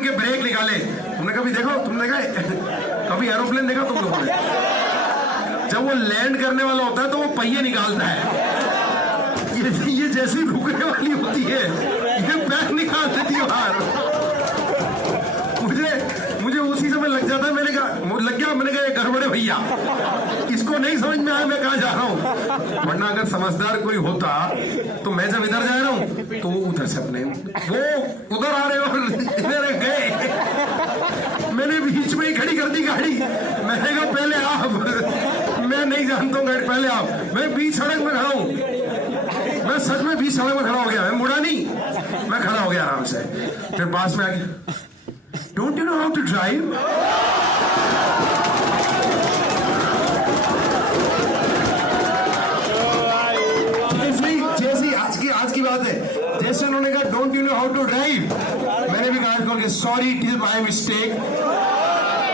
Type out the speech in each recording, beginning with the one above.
उनके ब्रेक निकाले। तुमने कभी देखो, तुमने कभी एरोप्लेन देखा तुम लोगों ने? जब वो लैंड करने वाला होता है तो वो पहिए निकालता है, ये जैसी रुकने वाली होती है ये पैर निकाल देती है बाहर। मुझे उसी समय लग जाता है, मैंने कहा ये गड़बड़े भैया, इसको नहीं समझ में आया मैं कहाँ जा रहा हूँ। वरना अगर समझदार कोई होता तो मैं जब इधर जा रहा हूँ तो वो उधर से अपने वो उधर आ रहे और इधर गए, मैंने बीच में ही खड़ी कर दी गाड़ी। मैंने कहा पहले आप, मैं नहीं जानता हूँ गाड़ी, पहले आप। मैं बीच सड़क में खड़ा हूँ, मैं सच में बीच सड़क में खड़ा हो गया, मैं मुड़ा नहीं, मैं खड़ा हो गया आराम से। फिर पास में आके, don't you know how to drive? जैसी आज की बात है, जैसे उन्होंने कहा don't you know how to drive, मैंने भी कहा sorry it is my mistake,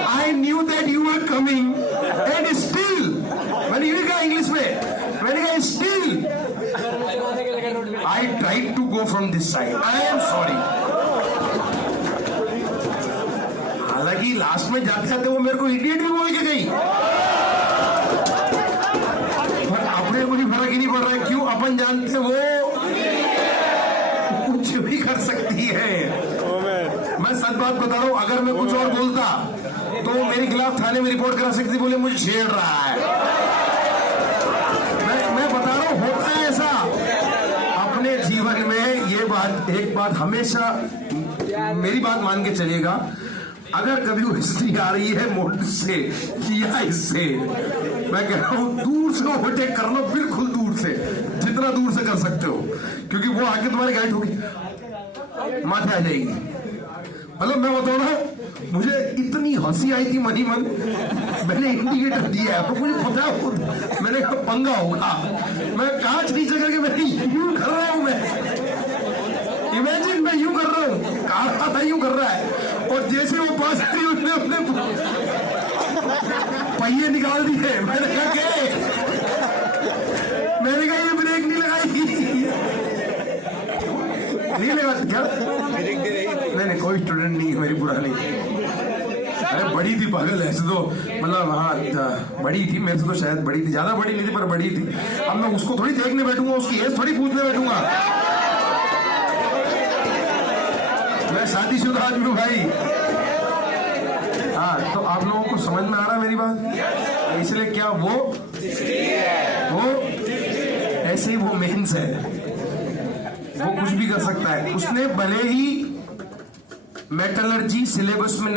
I knew that you are coming and still, मैंने ये कहा इंग्लिश में, मैंने कहा still I tried to go from this side, I am sorry. हालांकि लास्ट में जाते जाते वो मेरे को इडियट भी बोल के गई, पर अपने को भी फर्क ही नहीं पड़ रहा है। क्यों? अपन जानते वो कुछ भी कर सकती है। मैं सच बात बता रहा हूं, अगर मैं कुछ और बोलता तो मेरे खिलाफ थाने में रिपोर्ट करा सकती, बोले मुझे छेड़ रहा है। मैं बता रहा हूं, होता है ऐसा अपने जीवन में। ये बात, एक बात हमेशा मेरी बात मान के चलिएगा, अगर कभी वो स्त्री आ रही है मोटर से या इससे, मैं कह रहा हूं दूर से ओवरटेक कर लो, बिल्कुल दूर से, जितना दूर से कर सकते हो, क्योंकि वो आके तुम्हारी गाइड होगी, माथे आ जाएगी। मतलब मैं बताऊं ना, मुझे इतनी हंसी आई थी मनी मन, मैंने इंडिकेटर दिया है तो मुझे पता है, मैंने कहा पंगा होगा। मैं कांच नीचे करके मैं यूं कर रहा हूं, मैं इमेजिन मैं यूं कर रहा हूं, कार था यूं कर रहा है, और जैसे वो पास आई उसने अपने पहिए निकाल दिए। मैंने कहा ये ब्रेक नहीं लगाई, नहीं लगा क्या? नहीं, कोई स्टूडेंट नहीं है मेरी पुरानी। अरे बड़ी थी पागल, ऐसे तो मतलब हाँ बड़ी थी, मेरे से तो शायद बड़ी थी, ज्यादा बड़ी नहीं थी पर बड़ी थी। अब मैं उसको थोड़ी देखने बैठूंगा, उसकी एज थोड़ी पूछने बैठूंगा। मैं शादीशुदा आदमी हूँ भाई। हाँ, तो आप लोगों को समझ में आ रहा मेरी बात? इसलिए क्या वो ऐसे ही वो मेंस है, वो कुछ भी कर सकता है। उसने भले ही मेटलर्जी सिलेबस में नहीं